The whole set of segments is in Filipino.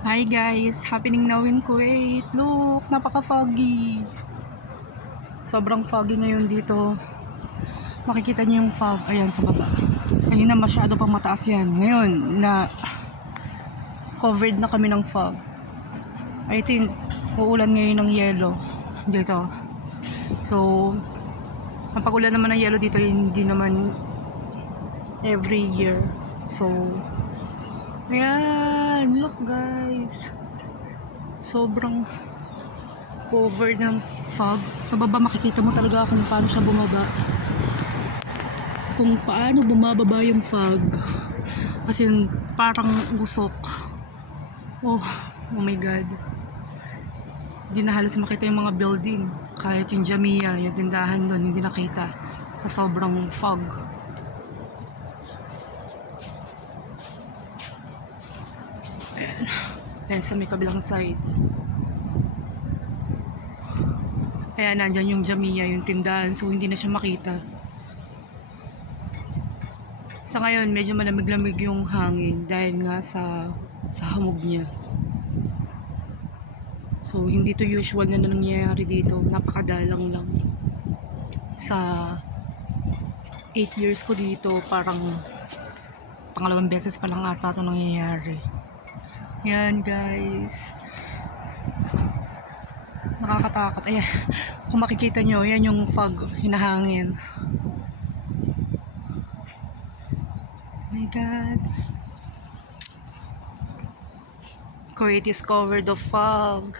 Hi guys, happening now in Kuwait. Look, napaka-foggy. Sobrang foggy ngayon dito. Makikita niyo yung fog, ayan sa baba. Kanina masyado pang mataas yan. Ngayon, na covered na kami ng fog. I think, uulan ngayon ng yelo dito. So, ang pag-ulan naman ng yelo dito, hindi naman every year. So, ayan, look guys. Sobrang covered ng fog. Sa baba makikita mo talaga kung paano siya bumaba. Kung paano bumababa yung fog. As in, parang usok. Oh my god. Hindi na halos makita yung mga building. Kahit yung Jamia, yung tindahan doon, hindi nakita. Sa sobrang fog. Ayan sa may kabilang side. Kaya nandyan yung Jamia, yung tindahan. So hindi na siya makita. Sa ngayon, medyo malamig-lamig yung hangin. Dahil nga sa hamog niya. So hindi to usual na nangyayari dito. Napakadalang lang. Sa 8 years ko dito, parang pangalawang beses pa lang ata ito nangyayari. Yan guys, nakakatakot. Ayan, kung makikita nyo, yan yung fog, hinahangin. Oh my god, Kuwait is covered of fog.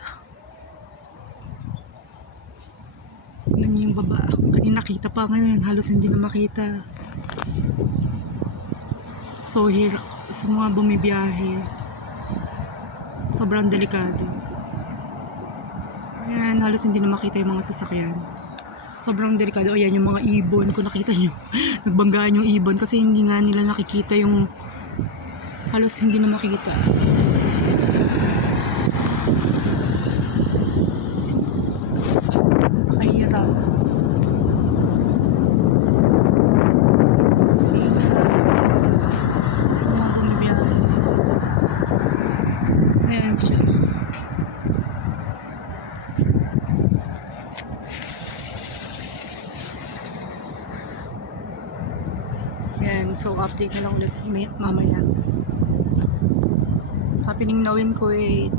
Tignan nyo yung baba, kanina nakita pa, ngayon halos hindi na makita. So here, sa mga bumibiyahe, sobrang delikado. Ayan, halos hindi na makita yung mga sasakyan. Sobrang delikado. Ayan yung mga ibon. Kung nakita nyo, nagbanggaan yung ibon kasi hindi nga nila nakikita yung, halos hindi na makita. Nakahirap. Sa mga bumibiyahe. Ayan siya. Yan, so update na lang ulit mamaya. Happening now in Kuwait.